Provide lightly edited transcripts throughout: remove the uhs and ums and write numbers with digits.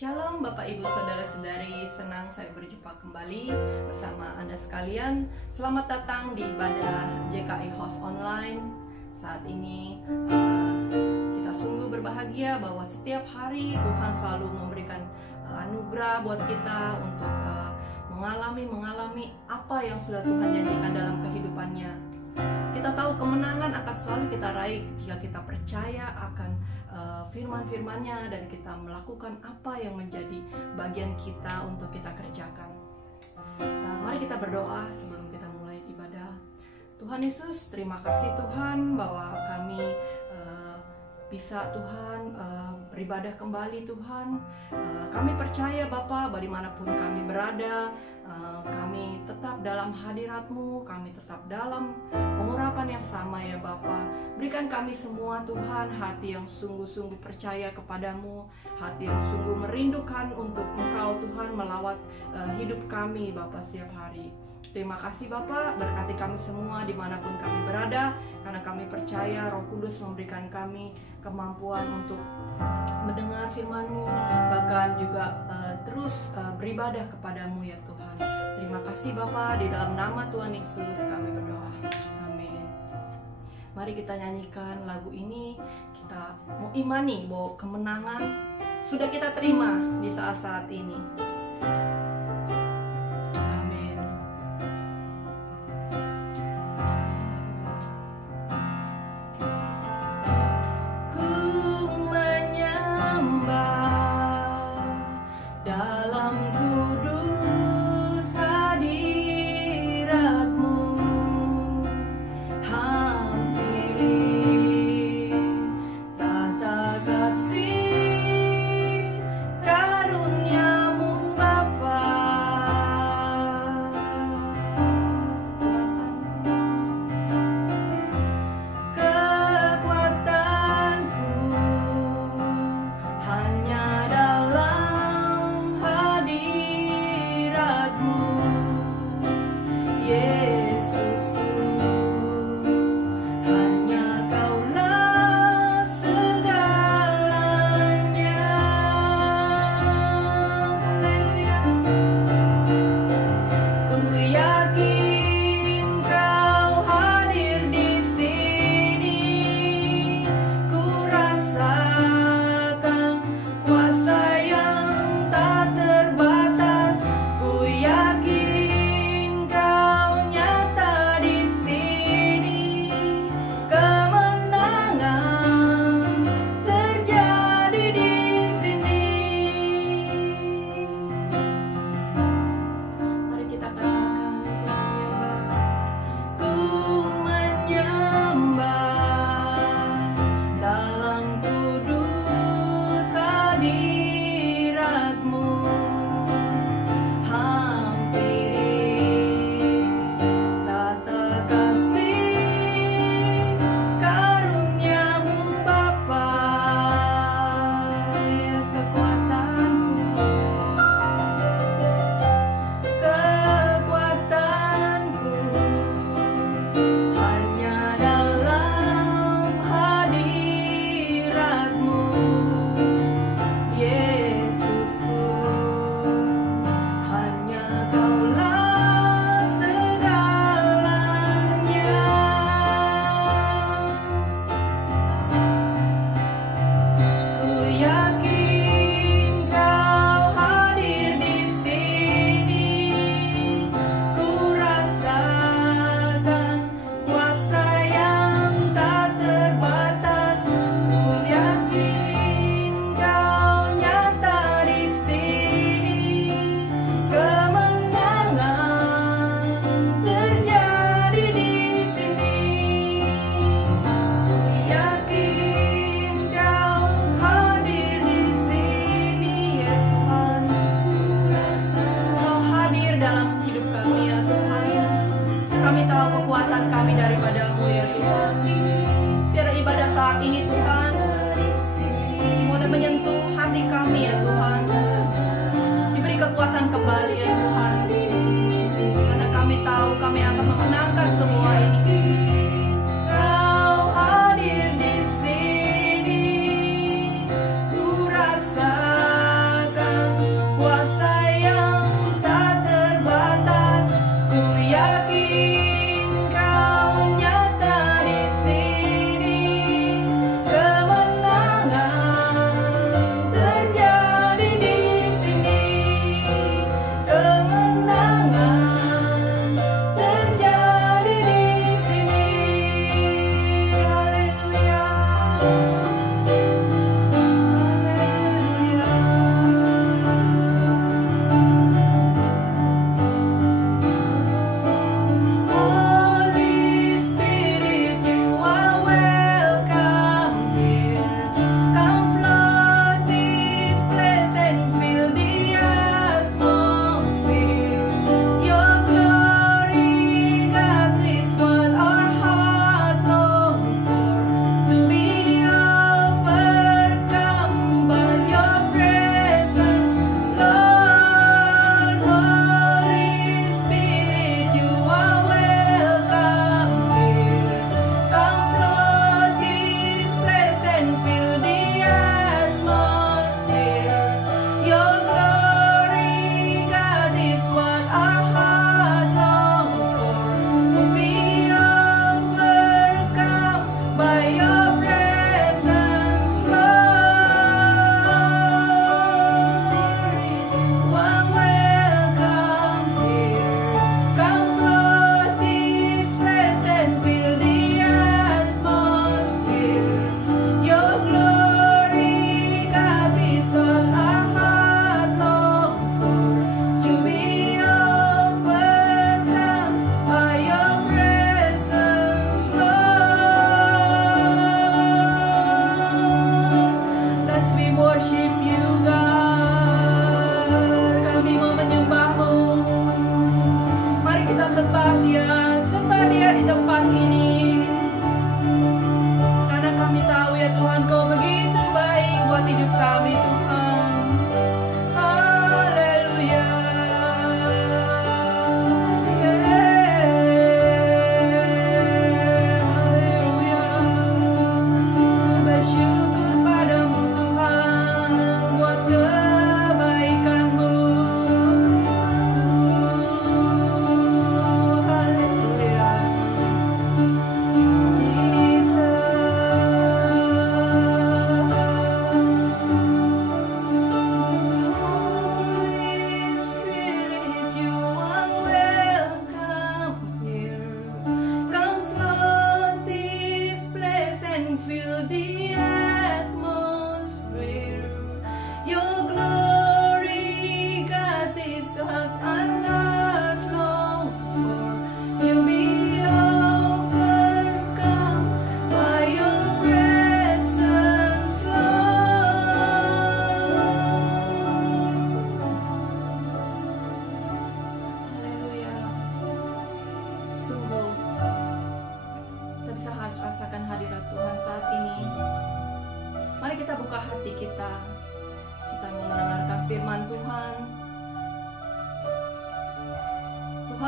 Shalom Bapak Ibu Saudara-saudari, senang saya berjumpa kembali bersama Anda sekalian. Selamat datang di ibadah JKI House Online. Saat ini kita sungguh berbahagia bahwa setiap hari Tuhan selalu memberikan anugerah buat kita untuk mengalami apa yang sudah Tuhan janjikan dalam kehidupannya. Kita tahu kemenangan akan selalu kita raih jika kita percaya akan firman-firmannya dan kita melakukan apa yang menjadi bagian kita untuk kita kerjakan. Mari kita berdoa sebelum kita mulai ibadah. Tuhan Yesus, terima kasih Tuhan bahwa kami bisa Tuhan beribadah kembali Tuhan. Kami percaya Bapa, dimanapun kami berada, kami tetap dalam hadirat-Mu, kami tetap dalam pengurapan yang sama ya Bapa. Berikan kami semua Tuhan hati yang sungguh-sungguh percaya kepadamu, hati yang sungguh merindukan untuk Engkau Tuhan melawat hidup kami Bapa setiap hari. Terima kasih Bapa, berkati kami semua dimanapun kami berada, karena kami percaya Roh Kudus memberikan kami kemampuan untuk mendengar firman-Mu, bahkan juga terus beribadah kepadamu ya Tuhan. Terima kasih Bapa, di dalam nama Tuhan Yesus kami berdoa, amin. Mari kita nyanyikan lagu ini. Kita mau imani bahwa kemenangan sudah kita terima di saat-saat ini. Ku rasakan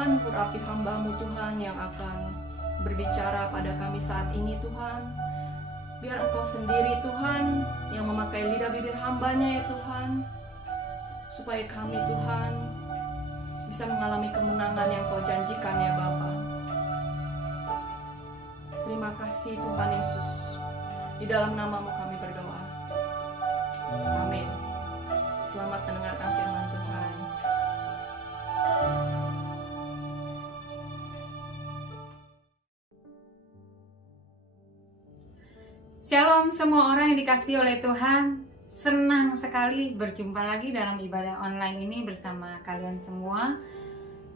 Tuhan, urapi hamba-Mu Tuhan yang akan berbicara pada kami saat ini Tuhan. Biar Engkau sendiri Tuhan yang memakai lidah bibir hamba-Nya ya Tuhan, supaya kami Tuhan bisa mengalami kemenangan yang Kau janjikan ya Bapa. Terima kasih Tuhan Yesus. Di dalam nama-Mu kami berdoa. Amin. Selamat mendengarkan firman Tuhan. Shalom semua orang yang dikasihi oleh Tuhan. Senang sekali berjumpa lagi dalam ibadah online ini bersama kalian semua.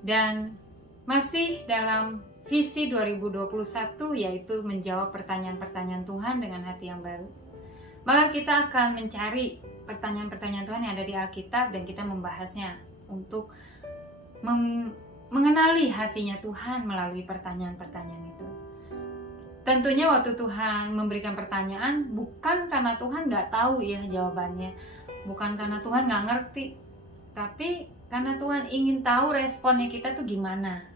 Dan masih dalam visi 2021, yaitu menjawab pertanyaan-pertanyaan Tuhan dengan hati yang baru. Maka kita akan mencari pertanyaan-pertanyaan Tuhan yang ada di Alkitab dan kita membahasnya untuk mengenali hatinya Tuhan melalui pertanyaan-pertanyaan itu. Tentunya waktu Tuhan memberikan pertanyaan, bukan karena Tuhan nggak tahu ya jawabannya, bukan karena Tuhan nggak ngerti, tapi karena Tuhan ingin tahu responnya kita tuh gimana.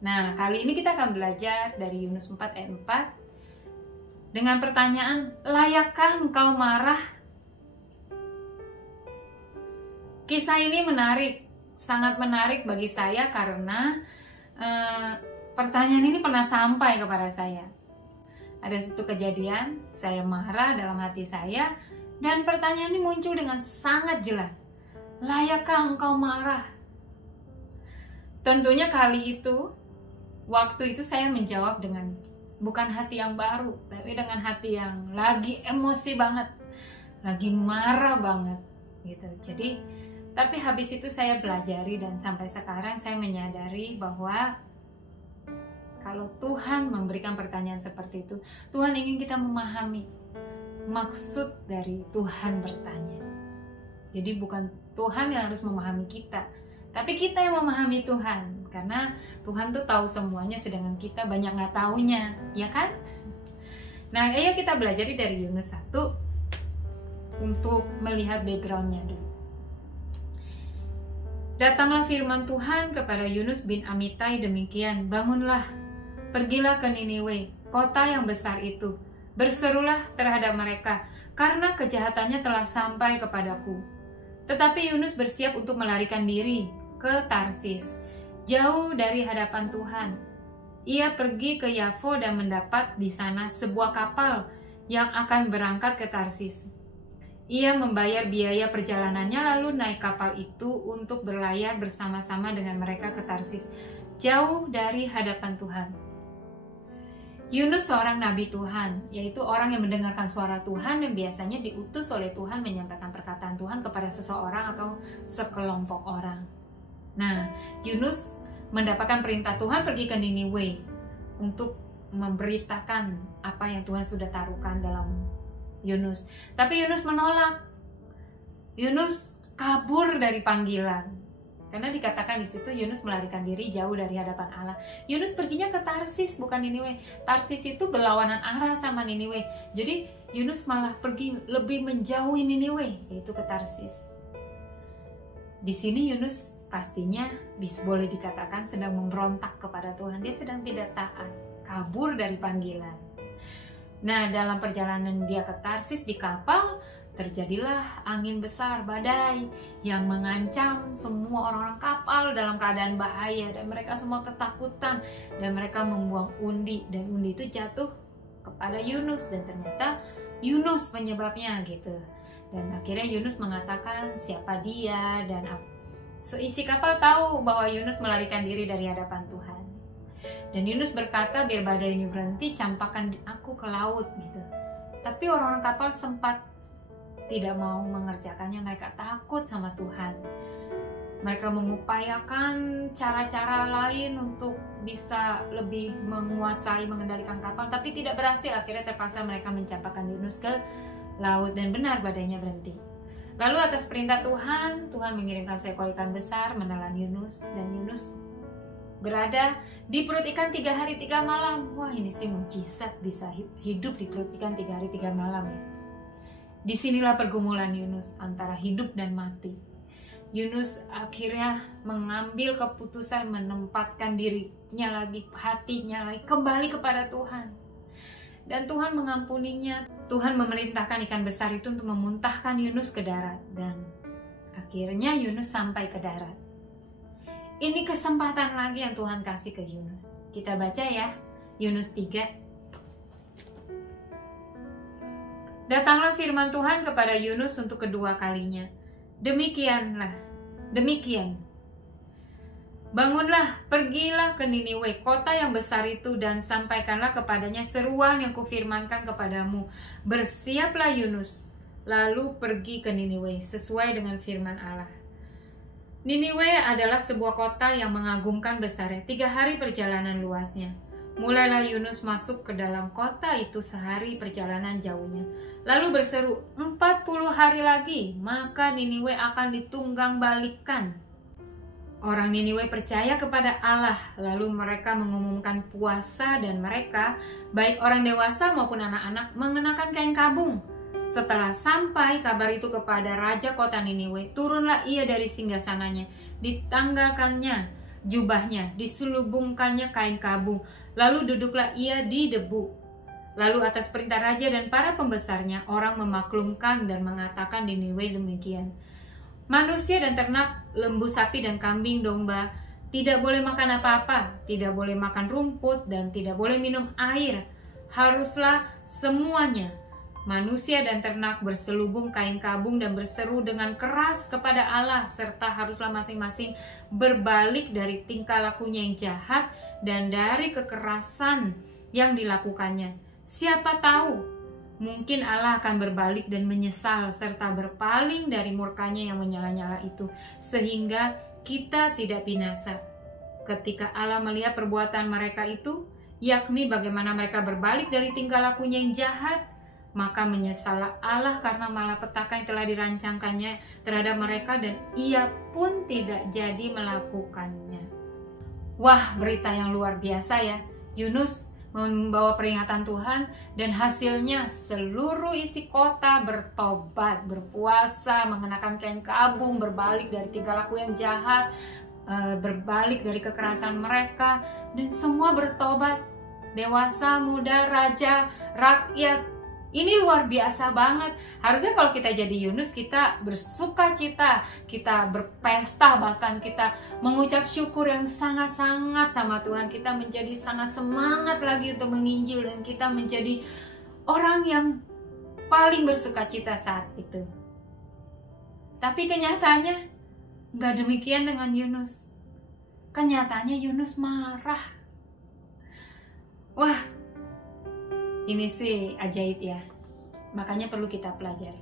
Nah, kali ini kita akan belajar dari Yunus 4 ayat 4 dengan pertanyaan, layakkah engkau marah? Kisah ini menarik, sangat menarik bagi saya karena pertanyaan ini pernah sampai kepada saya. Ada satu kejadian, saya marah dalam hati saya, dan pertanyaan ini muncul dengan sangat jelas. Layakkah engkau marah? Tentunya kali itu, waktu itu saya menjawab dengan bukan hati yang baru, tapi dengan hati yang lagi emosi banget, lagi marah banget, gitu. Jadi, tapi habis itu saya pelajari dan sampai sekarang saya menyadari bahwa kalau Tuhan memberikan pertanyaan seperti itu, Tuhan ingin kita memahami maksud dari Tuhan bertanya. Jadi bukan Tuhan yang harus memahami kita, tapi kita yang memahami Tuhan. Karena Tuhan tuh tahu semuanya, sedangkan kita banyak nggak taunya, ya kan? Nah, ayo kita belajar dari Yunus 1 untuk melihat backgroundnya dulu. Datanglah firman Tuhan kepada Yunus bin Amittai demikian, bangunlah, pergilah ke Niniwe, kota yang besar itu. Berserulah terhadap mereka, karena kejahatannya telah sampai kepadaku. Tetapi Yunus bersiap untuk melarikan diri ke Tarsis, jauh dari hadapan Tuhan. Ia pergi ke Yafo dan mendapat di sana sebuah kapal yang akan berangkat ke Tarsis. Ia membayar biaya perjalanannya lalu naik kapal itu untuk berlayar bersama-sama dengan mereka ke Tarsis, jauh dari hadapan Tuhan. Yunus seorang nabi Tuhan, yaitu orang yang mendengarkan suara Tuhan dan biasanya diutus oleh Tuhan menyampaikan perkataan Tuhan kepada seseorang atau sekelompok orang. Nah, Yunus mendapatkan perintah Tuhan pergi ke Niniwe untuk memberitakan apa yang Tuhan sudah taruhkan dalam Yunus. Tapi Yunus menolak. Yunus kabur dari panggilan. Karena dikatakan di situ Yunus melarikan diri jauh dari hadapan Allah. Yunus perginya ke Tarsis, bukan Niniwe. Tarsis itu berlawanan arah sama Niniwe. Jadi Yunus malah pergi lebih menjauhi Niniwe, yaitu ke Tarsis. Di sini Yunus pastinya boleh dikatakan sedang memberontak kepada Tuhan. Dia sedang tidak taat, kabur dari panggilan. Nah, dalam perjalanan dia ke Tarsis di kapal, terjadilah angin besar, badai yang mengancam semua orang-orang kapal dalam keadaan bahaya, dan mereka semua ketakutan dan mereka membuang undi, dan undi itu jatuh kepada Yunus dan ternyata Yunus penyebabnya gitu. Dan akhirnya Yunus mengatakan siapa dia, dan seisi kapal tahu bahwa Yunus melarikan diri dari hadapan Tuhan. Dan Yunus berkata, biar badai ini berhenti, campakkan aku ke laut gitu. Tapi orang-orang kapal sempat tidak mau mengerjakannya, mereka takut sama Tuhan. Mereka mengupayakan cara-cara lain untuk bisa lebih menguasai, mengendalikan kapal, tapi tidak berhasil. Akhirnya terpaksa mereka mencampakkan Yunus ke laut dan benar badainya berhenti. Lalu atas perintah Tuhan, Tuhan mengirimkan seekor ikan besar menelan Yunus, dan Yunus berada di perut ikan 3 hari 3 malam. Wah, ini sih mujizat, bisa hidup di perut ikan 3 hari 3 malam ya. Disinilah pergumulan Yunus antara hidup dan mati. Yunus akhirnya mengambil keputusan menempatkan dirinya lagi, hatinya lagi kembali kepada Tuhan. Dan Tuhan mengampuninya. Tuhan memerintahkan ikan besar itu untuk memuntahkan Yunus ke darat. Dan akhirnya Yunus sampai ke darat. Ini kesempatan lagi yang Tuhan kasih ke Yunus. Kita baca ya, Yunus 3. Datanglah firman Tuhan kepada Yunus untuk kedua kalinya. Demikian. Bangunlah, pergilah ke Niniwe, kota yang besar itu, dan sampaikanlah kepadanya seruan yang kufirmankan kepadamu. Bersiaplah Yunus, lalu pergi ke Niniwe, sesuai dengan firman Allah. Niniwe adalah sebuah kota yang mengagumkan besarnya, 3 hari perjalanan luasnya. Mulailah Yunus masuk ke dalam kota itu sehari perjalanan jauhnya. Lalu berseru, 40 hari lagi, maka Niniwe akan ditunggang balikan. Orang Niniwe percaya kepada Allah, lalu mereka mengumumkan puasa dan mereka, baik orang dewasa maupun anak-anak, mengenakan kain kabung. Setelah sampai kabar itu kepada raja kota Niniwe, turunlah ia dari singgasananya, ditanggalkannya jubahnya, diselubungkannya kain kabung, lalu duduklah ia di debu. Lalu atas perintah raja dan para pembesarnya, orang memaklumkan dan mengatakan di Niniwe demikian. Manusia dan ternak, lembu, sapi, dan kambing domba tidak boleh makan apa-apa, tidak boleh makan rumput, dan tidak boleh minum air. Haruslah semuanya, manusia dan ternak, berselubung kain kabung dan berseru dengan keras kepada Allah, serta haruslah masing-masing berbalik dari tingkah lakunya yang jahat dan dari kekerasan yang dilakukannya. Siapa tahu, mungkin Allah akan berbalik dan menyesal serta berpaling dari murkanya yang menyala-nyala itu, sehingga kita tidak binasa. Ketika Allah melihat perbuatan mereka itu, yakni bagaimana mereka berbalik dari tingkah lakunya yang jahat, maka menyesallah Allah karena malapetaka yang telah dirancangkannya terhadap mereka, dan ia pun tidak jadi melakukannya. Wah, berita yang luar biasa ya. Yunus membawa peringatan Tuhan, dan hasilnya seluruh isi kota bertobat, berpuasa, mengenakan kain kabung, berbalik dari tingkah laku yang jahat, berbalik dari kekerasan mereka, dan semua bertobat. Dewasa, muda, raja, rakyat. Ini luar biasa banget. Harusnya kalau kita jadi Yunus, kita bersuka cita, kita berpesta, bahkan kita mengucap syukur yang sangat-sangat sama Tuhan. Kita menjadi sangat semangat lagi untuk menginjil, dan kita menjadi orang yang paling bersuka cita saat itu. Tapi kenyataannya gak demikian dengan Yunus. Kenyataannya Yunus marah. Wah, ini sih ajaib ya, makanya perlu kita pelajari.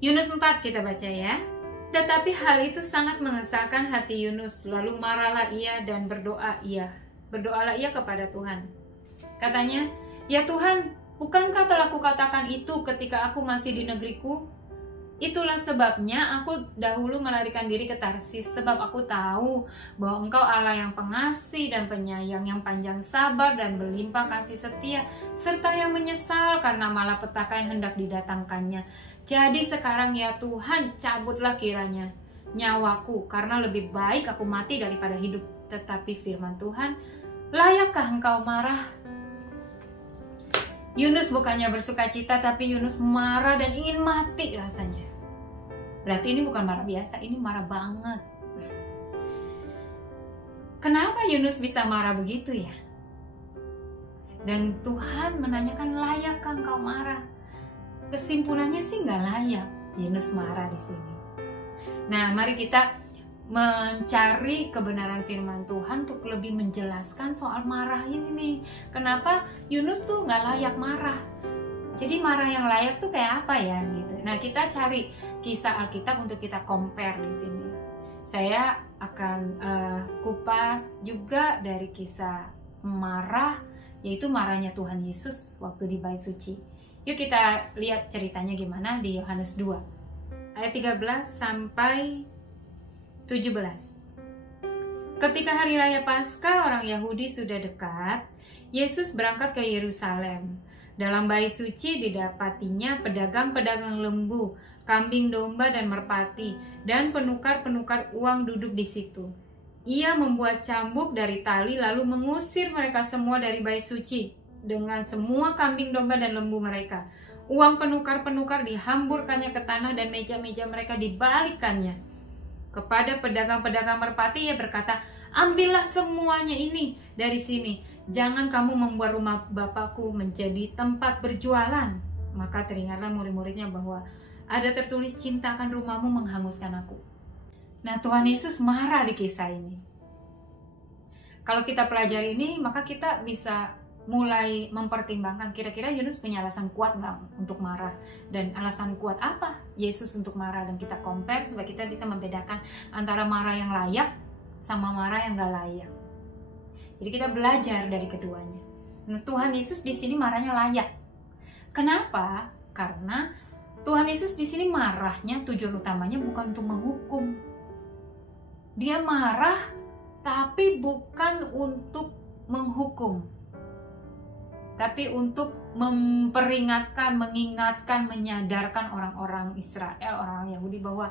Yunus 4 kita baca ya. Tetapi hal itu sangat mengesalkan hati Yunus, lalu marahlah ia dan berdoalah ia kepada Tuhan. Katanya, ya Tuhan, bukankah telah kukatakan itu ketika aku masih di negeriku? Itulah sebabnya aku dahulu melarikan diri ke Tarsis, sebab aku tahu bahwa Engkau Allah yang pengasih dan penyayang, yang panjang sabar dan berlimpah kasih setia, serta yang menyesal karena malapetaka yang hendak didatangkannya. Jadi sekarang ya Tuhan, cabutlah kiranya nyawaku, karena lebih baik aku mati daripada hidup. Tetapi firman Tuhan, layakkah Engkau marah? Yunus bukannya bersuka cita, tapi Yunus marah dan ingin mati rasanya. Berarti ini bukan marah biasa, ini marah banget. Kenapa Yunus bisa marah begitu ya? Dan Tuhan menanyakan, layakkah engkau marah? Kesimpulannya sih nggak layak Yunus marah di sini. Nah, mari kita mencari kebenaran firman Tuhan untuk lebih menjelaskan soal marah ini nih. Kenapa Yunus tuh nggak layak marah? Jadi marah yang layak tuh kayak apa ya gitu. Nah, kita cari kisah Alkitab untuk kita compare di sini. Saya akan kupas juga dari kisah marah, yaitu marahnya Tuhan Yesus waktu di Bait Suci. Yuk kita lihat ceritanya gimana di Yohanes 2 ayat 13 sampai 17. Ketika hari raya Paskah orang Yahudi sudah dekat, Yesus berangkat ke Yerusalem. Dalam Bait Suci didapatinya pedagang-pedagang lembu, kambing domba dan merpati, dan penukar-penukar uang duduk di situ. Ia membuat cambuk dari tali lalu mengusir mereka semua dari bait suci dengan semua kambing domba dan lembu mereka. Uang penukar-penukar dihamburkannya ke tanah dan meja-meja mereka dibalikkannya. Kepada pedagang-pedagang merpati ia berkata, "Ambillah semuanya ini dari sini. Jangan kamu membuat rumah Bapakku menjadi tempat berjualan." Maka teringatlah murid-muridnya bahwa ada tertulis, "Cinta akan rumahmu menghanguskan aku." Nah, Tuhan Yesus marah di kisah ini. Kalau kita pelajari ini, maka kita bisa mulai mempertimbangkan kira-kira Yunus punya alasan kuat nggak untuk marah, dan alasan kuat apa Yesus untuk marah, dan kita compare supaya kita bisa membedakan antara marah yang layak sama marah yang nggak layak. Jadi kita belajar dari keduanya. Nah, Tuhan Yesus di sini marahnya layak. Kenapa? Karena Tuhan Yesus di sini marahnya tujuan utamanya bukan untuk menghukum. Dia marah tapi bukan untuk menghukum, tapi untuk memperingatkan, mengingatkan, menyadarkan orang-orang Israel, orang Yahudi bahwa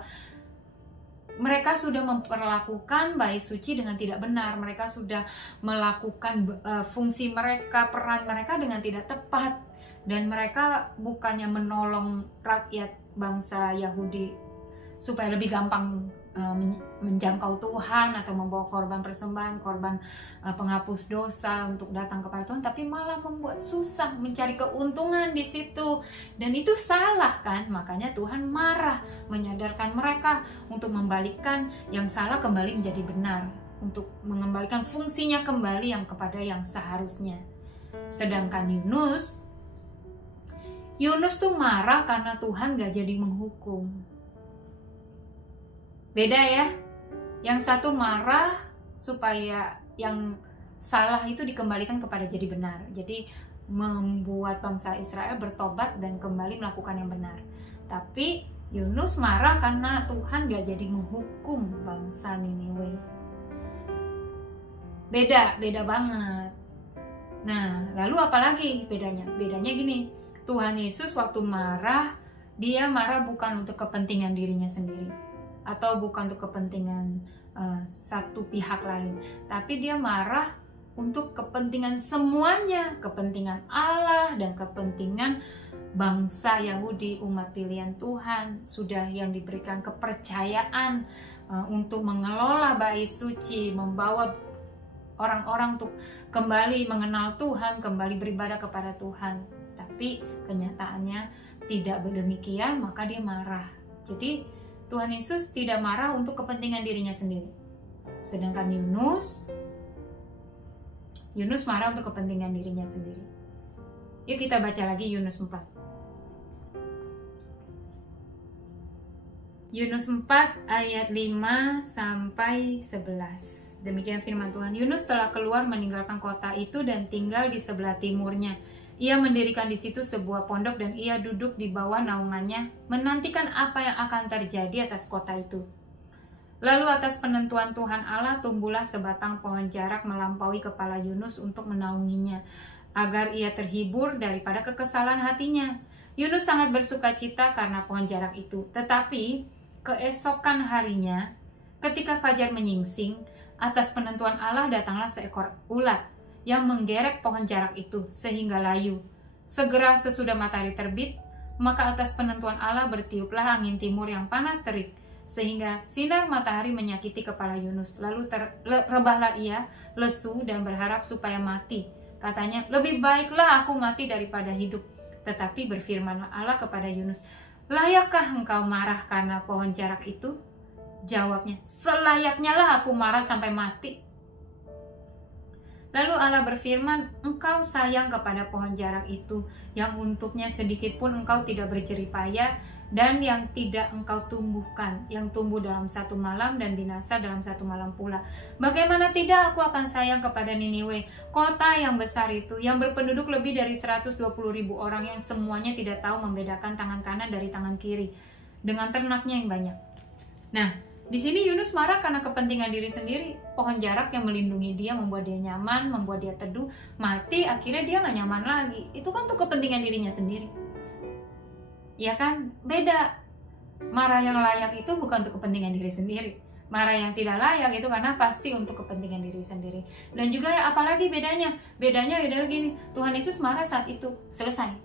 mereka sudah memperlakukan bait suci dengan tidak benar. Mereka sudah melakukan fungsi mereka, peran mereka dengan tidak tepat. Dan mereka bukannya menolong rakyat bangsa Yahudi supaya lebih gampang menjangkau Tuhan atau membawa korban persembahan, korban penghapus dosa untuk datang kepada Tuhan, tapi malah membuat susah, mencari keuntungan di situ. Dan itu salah kan? Makanya Tuhan marah, menyadarkan mereka untuk membalikkan yang salah kembali menjadi benar, untuk mengembalikan fungsinya kembali yang kepada yang seharusnya. Sedangkan Yunus tuh marah karena Tuhan gak jadi menghukum. Beda ya, yang satu marah supaya yang salah itu dikembalikan kepada jadi benar. Jadi membuat bangsa Israel bertobat dan kembali melakukan yang benar. Tapi Yunus marah karena Tuhan gak jadi menghukum bangsa Niniwe. Beda banget. Nah, lalu apa lagi bedanya? Bedanya gini, Tuhan Yesus waktu marah, dia marah bukan untuk kepentingan dirinya sendiri, atau bukan untuk kepentingan satu pihak lain, tapi dia marah untuk kepentingan semuanya, kepentingan Allah dan kepentingan bangsa Yahudi, umat pilihan Tuhan, sudah yang diberikan kepercayaan untuk mengelola bait suci, membawa orang-orang untuk kembali mengenal Tuhan, kembali beribadah kepada Tuhan. Tapi kenyataannya tidak demikian, maka dia marah. Jadi Tuhan Yesus tidak marah untuk kepentingan dirinya sendiri. Sedangkan Yunus marah untuk kepentingan dirinya sendiri. Yuk kita baca lagi Yunus 4. Yunus 4 ayat 5 sampai 11. Demikian firman Tuhan. Yunus telah keluar meninggalkan kota itu dan tinggal di sebelah timurnya. Ia mendirikan di situ sebuah pondok dan ia duduk di bawah naungannya, menantikan apa yang akan terjadi atas kota itu. Lalu atas penentuan Tuhan Allah tumbuhlah sebatang pohon jarak melampaui kepala Yunus untuk menaunginya, agar ia terhibur daripada kekesalan hatinya. Yunus sangat bersukacita karena pohon jarak itu. Tetapi keesokan harinya, ketika fajar menyingsing, atas penentuan Allah datanglah seekor ulat yang menggerek pohon jarak itu sehingga layu. Segera sesudah matahari terbit, maka atas penentuan Allah bertiuplah angin timur yang panas terik, sehingga sinar matahari menyakiti kepala Yunus. Lalu rebahlah ia, lesu dan berharap supaya mati. Katanya, "Lebih baiklah aku mati daripada hidup." Tetapi berfirmanlah Allah kepada Yunus, "Layakkah engkau marah karena pohon jarak itu?" Jawabnya, "Selayaknya lah aku marah sampai mati." Lalu Allah berfirman, "Engkau sayang kepada pohon jarak itu, yang untuknya sedikit pun engkau tidak berjerih payah, dan yang tidak engkau tumbuhkan, yang tumbuh dalam satu malam dan binasa dalam satu malam pula. Bagaimana tidak aku akan sayang kepada Niniwe, kota yang besar itu, yang berpenduduk lebih dari 120.000 orang, yang semuanya tidak tahu membedakan tangan kanan dari tangan kiri, dengan ternaknya yang banyak." Nah, di sini Yunus marah karena kepentingan diri sendiri. Pohon jarak yang melindungi dia, membuat dia nyaman, membuat dia teduh, mati, akhirnya dia gak nyaman lagi. Itu kan untuk kepentingan dirinya sendiri. Ya kan? Beda. Marah yang layak itu bukan untuk kepentingan diri sendiri. Marah yang tidak layak itu karena pasti untuk kepentingan diri sendiri. Dan juga apalagi bedanya? Bedanya adalah gini, Tuhan Yesus marah saat itu, selesai.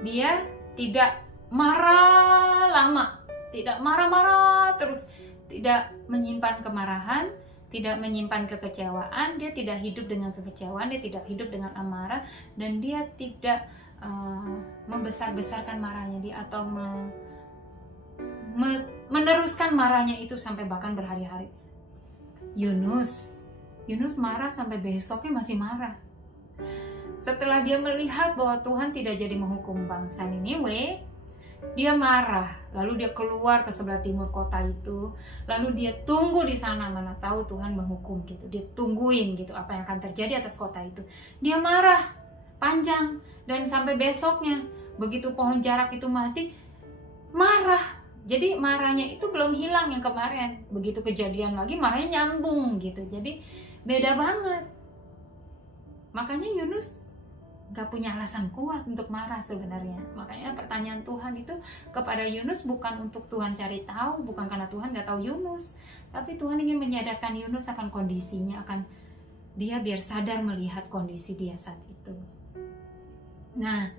Dia tidak marah lama, tidak marah-marah terus, tidak menyimpan kemarahan, tidak menyimpan kekecewaan, dia tidak hidup dengan kekecewaan, dia tidak hidup dengan amarah, dan dia tidak membesar-besarkan marahnya dia atau meneruskan marahnya itu sampai bahkan berhari-hari. Yunus marah sampai besoknya masih marah. Setelah dia melihat bahwa Tuhan tidak jadi menghukum bangsa Niniwe, dia marah. Lalu dia keluar ke sebelah timur kota itu. Lalu dia tunggu di sana, mana tahu Tuhan menghukum gitu. Dia tungguin gitu apa yang akan terjadi atas kota itu. Dia marah panjang, dan sampai besoknya begitu pohon jarak itu mati, marah. Jadi marahnya itu belum hilang yang kemarin. Begitu kejadian lagi marahnya nyambung gitu. Jadi beda banget. Makanya Yunus gak punya alasan kuat untuk marah sebenarnya. Makanya pertanyaan Tuhan itu kepada Yunus bukan untuk Tuhan cari tahu, bukan karena Tuhan gak tahu Yunus, tapi Tuhan ingin menyadarkan Yunus akan kondisinya, akan dia biar sadar melihat kondisi dia saat itu. Nah,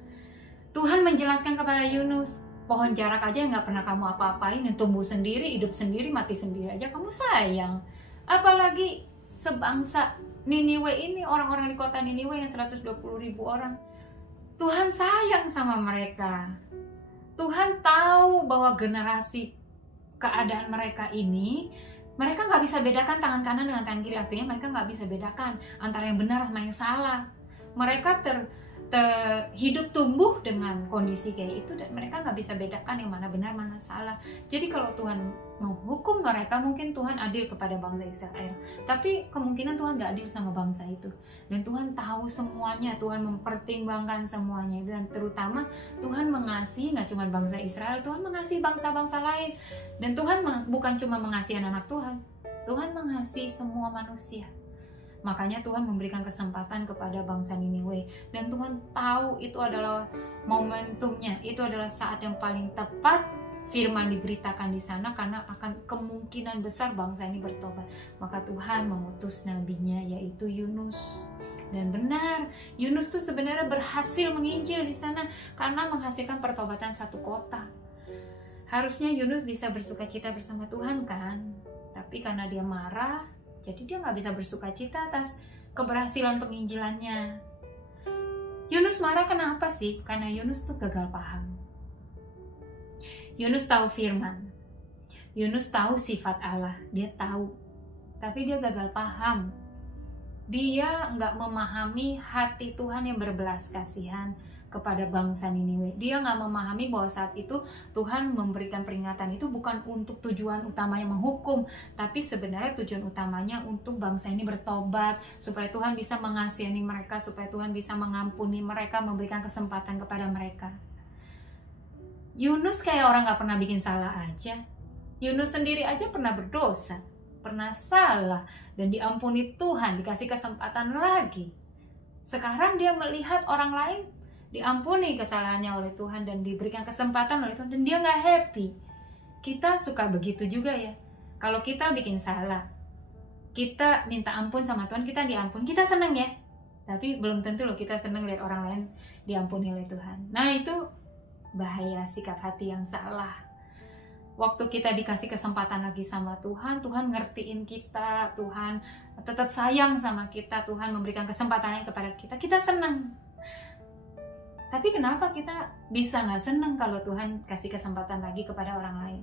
Tuhan menjelaskan kepada Yunus, pohon jarak aja yang gak pernah kamu apa-apain, yang tumbuh sendiri, hidup sendiri, mati sendiri aja kamu sayang. Apalagi sebangsa Niniwe ini, orang-orang di kota Niniwe yang 120.000 orang. Tuhan sayang sama mereka. Tuhan tahu bahwa generasi keadaan mereka ini, mereka nggak bisa bedakan tangan kanan dengan tangan kiri. Artinya mereka nggak bisa bedakan antara yang benar sama yang salah. Mereka hidup tumbuh dengan kondisi kayak itu, dan mereka nggak bisa bedakan yang mana benar mana salah. Jadi kalau Tuhan menghukum mereka, mungkin Tuhan adil kepada bangsa Israel, tapi kemungkinan Tuhan nggak adil sama bangsa itu. Dan Tuhan tahu semuanya, Tuhan mempertimbangkan semuanya, dan terutama Tuhan mengasihi nggak cuma bangsa Israel, Tuhan mengasihi bangsa-bangsa lain. Dan Tuhan bukan cuma mengasihi anak Tuhan, Tuhan mengasihi semua manusia. Makanya Tuhan memberikan kesempatan kepada bangsa Niniwe, dan Tuhan tahu itu adalah momentumnya, itu adalah saat yang paling tepat firman diberitakan di sana, karena akan kemungkinan besar bangsa ini bertobat. Maka Tuhan mengutus nabinya, yaitu Yunus. Dan benar, Yunus tuh sebenarnya berhasil menginjil di sana karena menghasilkan pertobatan satu kota. Harusnya Yunus bisa bersukacita bersama Tuhan kan, tapi karena dia marah, jadi dia nggak bisa bersukacita atas keberhasilan penginjilannya. Yunus marah kenapa sih? Karena Yunus tuh gagal paham. Yunus tahu firman, Yunus tahu sifat Allah, dia tahu, tapi dia gagal paham. Dia nggak memahami hati Tuhan yang berbelas kasihan kepada bangsa Niniwe. Dia nggak memahami bahwa saat itu Tuhan memberikan peringatan itu bukan untuk tujuan utamanya menghukum, tapi sebenarnya tujuan utamanya untuk bangsa ini bertobat, supaya Tuhan bisa mengasihani mereka, supaya Tuhan bisa mengampuni mereka, memberikan kesempatan kepada mereka. Yunus kayak orang gak pernah bikin salah aja. Yunus sendiri aja pernah berdosa, pernah salah, dan diampuni Tuhan, dikasih kesempatan lagi. Sekarang dia melihat orang lain diampuni kesalahannya oleh Tuhan dan diberikan kesempatan oleh Tuhan, dan dia gak happy. Kita suka begitu juga ya. Kalau kita bikin salah, kita minta ampun sama Tuhan, kita diampuni, kita senang ya. Tapi belum tentu loh kita senang lihat orang lain diampuni oleh Tuhan. Nah itu bahaya sikap hati yang salah. Waktu kita dikasih kesempatan lagi sama Tuhan, Tuhan ngertiin kita, Tuhan tetap sayang sama kita, Tuhan memberikan kesempatan lain kepada kita, kita senang. Tapi kenapa kita bisa nggak senang kalau Tuhan kasih kesempatan lagi kepada orang lain?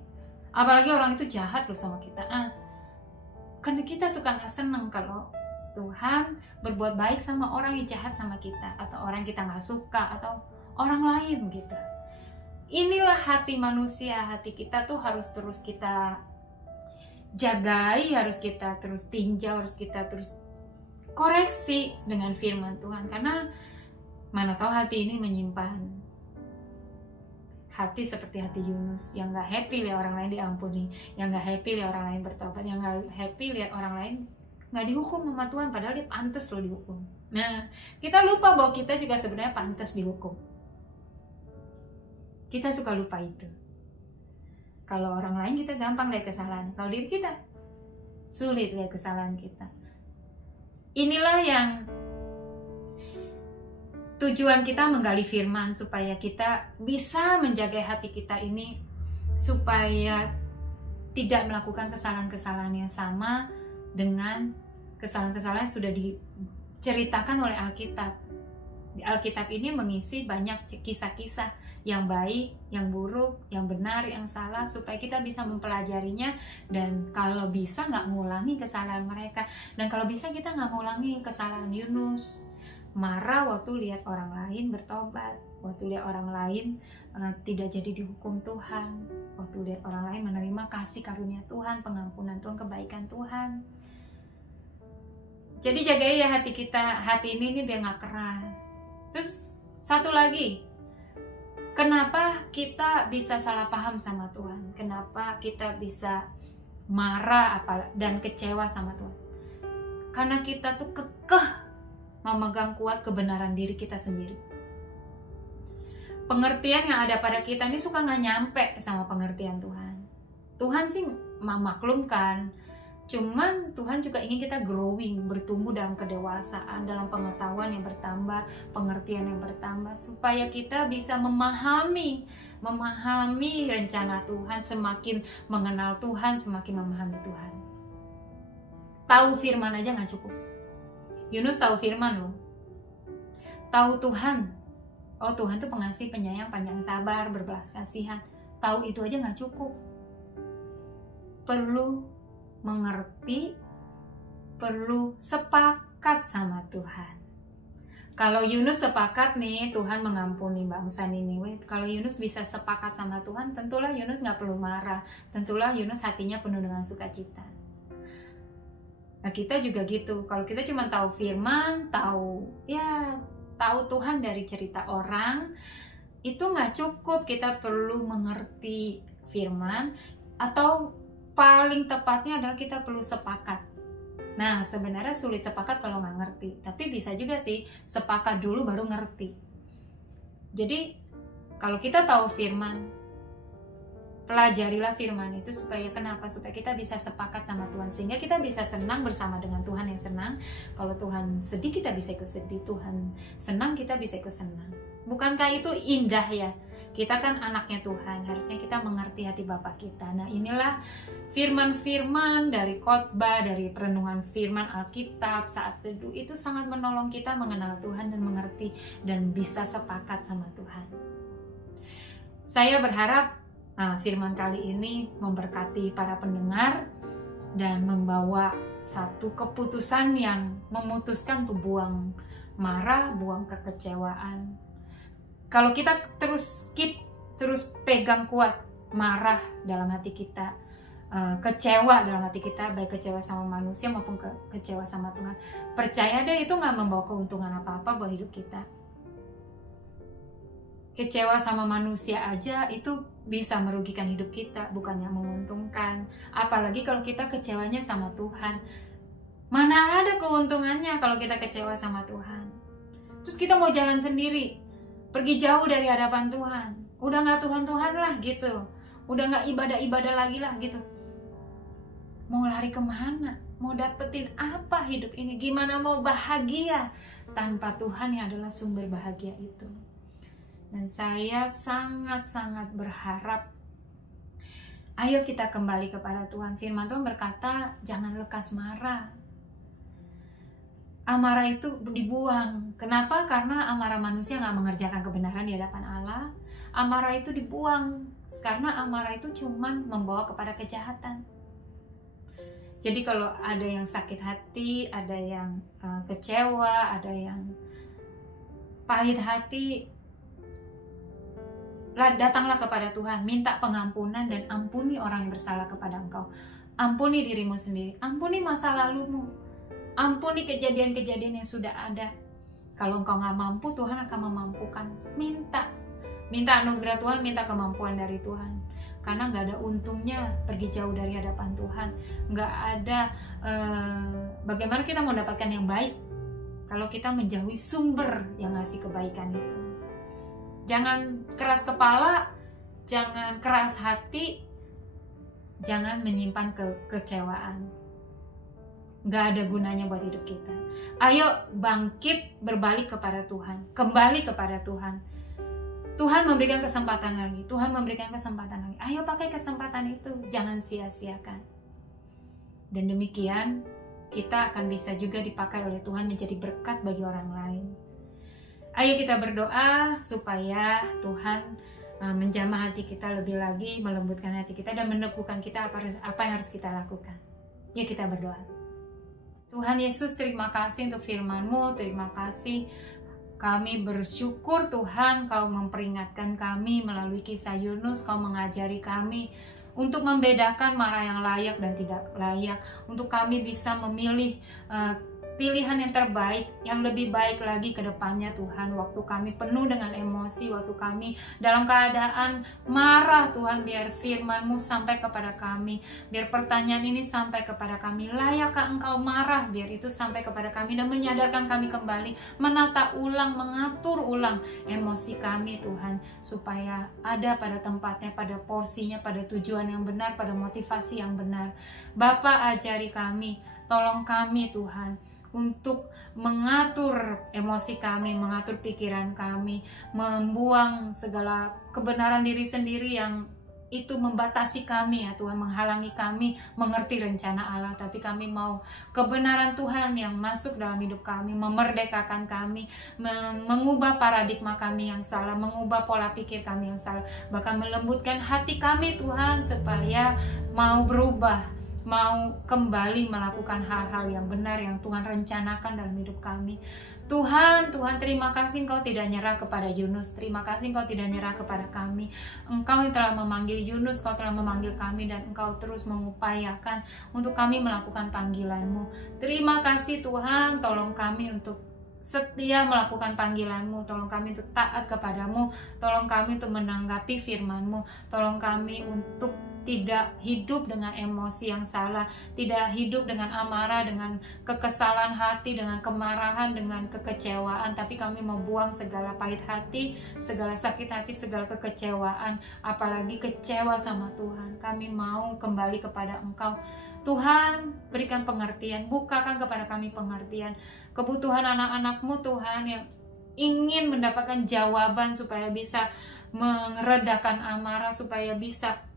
Apalagi orang itu jahat loh sama kita. Karena kita suka nggak senang kalau Tuhan berbuat baik sama orang yang jahat sama kita, atau orang kita nggak suka, atau orang lain gitu. Inilah hati manusia, hati kita tuh harus terus kita jagai, harus kita terus tinjau, harus kita terus koreksi dengan firman Tuhan. Karena mana tahu hati ini menyimpan hati seperti hati Yunus, yang gak happy lihat orang lain diampuni, yang gak happy lihat orang lain bertobat, yang gak happy lihat orang lain gak dihukum sama Tuhan, padahal dia pantas loh dihukum. Nah, kita lupa bahwa kita juga sebenarnya pantas dihukum. Kita suka lupa itu. Kalau orang lain kita gampang lihat kesalahan, kalau diri kita sulit lihat kesalahan kita. Inilah yang tujuan kita menggali firman, supaya kita bisa menjaga hati kita ini, supaya tidak melakukan kesalahan-kesalahan yang sama dengan kesalahan-kesalahan yang sudah diceritakan oleh Alkitab. Alkitab ini mengisi banyak kisah-kisah yang baik, yang buruk, yang benar, yang salah, supaya kita bisa mempelajarinya, dan kalau bisa nggak ngulangi kesalahan mereka. Dan kalau bisa kita nggak ngulangi kesalahan Yunus, marah waktu lihat orang lain bertobat, waktu lihat orang lain tidak jadi dihukum Tuhan, waktu lihat orang lain menerima kasih karunia Tuhan, pengampunan Tuhan, kebaikan Tuhan. Jadi jagai ya hati kita, hati ini biar nggak keras. Terus satu lagi, kenapa kita bisa salah paham sama Tuhan? Kenapa kita bisa marah dan kecewa sama Tuhan? Karena kita tuh kekeh memegang kuat kebenaran diri kita sendiri. Pengertian yang ada pada kita ini suka nggak nyampe sama pengertian Tuhan. Tuhan sih memaklumkan, cuman Tuhan juga ingin kita growing, bertumbuh dalam kedewasaan, dalam pengetahuan yang bertambah, pengertian yang bertambah, supaya kita bisa memahami rencana Tuhan, semakin mengenal Tuhan, semakin memahami Tuhan. Tahu firman aja nggak cukup. Yunus tahu firman loh, tahu Tuhan. Oh, Tuhan tuh pengasih, penyayang, panjang sabar, berbelas kasihan. Tahu itu aja nggak cukup. Perlu mengerti, perlu sepakat sama Tuhan. Kalau Yunus sepakat nih, Tuhan mengampuni bangsa Niniwe. Kalau Yunus bisa sepakat sama Tuhan, tentulah Yunus nggak perlu marah. Tentulah Yunus hatinya penuh dengan sukacita. Nah, kita juga gitu. Kalau kita cuma tahu firman, tahu Tuhan dari cerita orang, itu nggak cukup. Kita perlu mengerti firman, atau paling tepatnya adalah kita perlu sepakat. Nah, sebenarnya sulit sepakat kalau nggak ngerti, tapi bisa juga sih sepakat dulu baru ngerti. Jadi kalau kita tahu firman, pelajarilah firman itu supaya kenapa? Supaya kita bisa sepakat sama Tuhan, sehingga kita bisa senang bersama dengan Tuhan yang senang. Kalau Tuhan sedih, kita bisa ikut sedih. Tuhan senang, kita bisa ikut senang. Bukankah itu indah ya? Kita kan anaknya Tuhan, harusnya kita mengerti hati Bapa kita. Nah, inilah firman-firman dari khotbah, dari perenungan firman Alkitab saat teduh, itu sangat menolong kita mengenal Tuhan dan mengerti dan bisa sepakat sama Tuhan. Saya berharap firman kali ini memberkati para pendengar dan membawa satu keputusan yang memutuskan tuh buang marah, buang kekecewaan. Kalau kita terus pegang kuat marah dalam hati kita, kecewa dalam hati kita, baik kecewa sama manusia maupun kecewa sama Tuhan, percaya deh itu nggak membawa keuntungan apa-apa buat hidup kita. Kecewa sama manusia aja itu bisa merugikan hidup kita, bukannya menguntungkan. Apalagi kalau kita kecewanya sama Tuhan. Mana ada keuntungannya kalau kita kecewa sama Tuhan. Terus kita mau jalan sendiri, pergi jauh dari hadapan Tuhan. Udah gak Tuhan-Tuhan lah gitu. Udah gak ibadah-ibadah lagi lah gitu. Mau lari kemana? Mau dapetin apa hidup ini? Gimana mau bahagia tanpa Tuhan yang adalah sumber bahagia itu? Dan saya sangat-sangat berharap, ayo kita kembali kepada Tuhan. Firman Tuhan berkata, jangan lekas marah. Amarah itu dibuang. Kenapa? Karena amarah manusia gak mengerjakan kebenaran di hadapan Allah. Amarah itu dibuang, karena amarah itu cuman membawa kepada kejahatan. Jadi kalau ada yang sakit hati, ada yang kecewa, ada yang pahit hati, datanglah kepada Tuhan, minta pengampunan dan ampuni orang yang bersalah kepada engkau. Ampuni dirimu sendiri, ampuni masa lalumu, ampuni kejadian-kejadian yang sudah ada. Kalau engkau gak mampu, Tuhan akan memampukan. Minta anugerah Tuhan, minta kemampuan dari Tuhan. Karena gak ada untungnya pergi jauh dari hadapan Tuhan. Gak ada bagaimana kita mau dapatkan yang baik kalau kita menjauhi sumber yang ngasih kebaikan itu. Jangan keras kepala, jangan keras hati, jangan menyimpan kekecewaan. Gak ada gunanya buat hidup kita. Ayo bangkit, berbalik kepada Tuhan, kembali kepada Tuhan. Tuhan memberikan kesempatan lagi, Tuhan memberikan kesempatan lagi. Ayo pakai kesempatan itu, jangan sia-siakan. Dan demikian kita akan bisa juga dipakai oleh Tuhan menjadi berkat bagi orang lain. Ayo kita berdoa supaya Tuhan menjamah hati kita lebih lagi, melembutkan hati kita, dan meneguhkan kita apa yang harus kita lakukan. Yuk kita berdoa. Tuhan Yesus, terima kasih untuk firman-Mu, terima kasih. Kami bersyukur Tuhan, Kau memperingatkan kami melalui kisah Yunus, Kau mengajari kami untuk membedakan mana yang layak dan tidak layak, untuk kami bisa memilih pilihan yang terbaik, yang lebih baik lagi ke depannya Tuhan. Waktu kami penuh dengan emosi, waktu kami dalam keadaan marah Tuhan, biar firman-Mu sampai kepada kami, biar pertanyaan ini sampai kepada kami, layakkah Engkau marah? Biar itu sampai kepada kami dan menyadarkan kami kembali, menata ulang, mengatur ulang emosi kami Tuhan, supaya ada pada tempatnya, pada porsinya, pada tujuan yang benar, pada motivasi yang benar. Bapa, ajari kami, tolong kami Tuhan, untuk mengatur emosi kami, mengatur pikiran kami, membuang segala kebenaran diri sendiri yang itu membatasi kami ya Tuhan, menghalangi kami mengerti rencana Allah. Tapi kami mau kebenaran Tuhan yang masuk dalam hidup kami, memerdekakan kami, mengubah paradigma kami yang salah, mengubah pola pikir kami yang salah, bahkan melembutkan hati kami Tuhan, supaya mau berubah, mau kembali melakukan hal-hal yang benar yang Tuhan rencanakan dalam hidup kami. Tuhan, terima kasih Engkau tidak nyerah kepada Yunus. Terima kasih Engkau tidak nyerah kepada kami. Engkau yang telah memanggil Yunus, Engkau telah memanggil kami, dan Engkau terus mengupayakan untuk kami melakukan panggilan-Mu. Terima kasih Tuhan, tolong kami untuk setia melakukan panggilan-Mu, tolong kami untuk taat kepadamu, tolong kami untuk menanggapi firman-Mu, tolong kami untuk tidak hidup dengan emosi yang salah, tidak hidup dengan amarah, dengan kekesalan hati, dengan kemarahan, dengan kekecewaan, tapi kami mau buang segala pahit hati, segala sakit hati, segala kekecewaan, apalagi kecewa sama Tuhan. Kami mau kembali kepada Engkau. Tuhan, berikan pengertian, bukakan kepada kami pengertian, kebutuhan anak-anak-Mu Tuhan yang ingin mendapatkan jawaban supaya bisa meredakan amarah, supaya bisa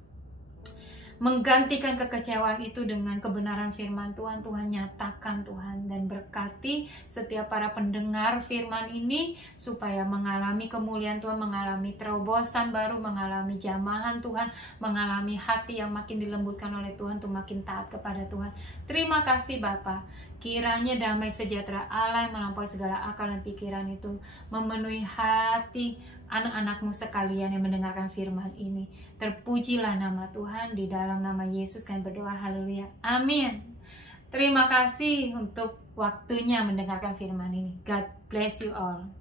menggantikan kekecewaan itu dengan kebenaran firman Tuhan. Tuhan nyatakan Tuhan, dan berkati setiap para pendengar firman ini supaya mengalami kemuliaan Tuhan, mengalami terobosan baru, mengalami jamahan Tuhan, mengalami hati yang makin dilembutkan oleh Tuhan untuk makin taat kepada Tuhan. Terima kasih Bapa. Kiranya damai sejahtera Allah yang melampaui segala akal dan pikiran itu memenuhi hati anak-anak-Mu sekalian yang mendengarkan firman ini. Terpujilah nama Tuhan, di dalam nama Yesus kami berdoa, haleluya, amin. Terima kasih untuk waktunya mendengarkan firman ini. God bless you all.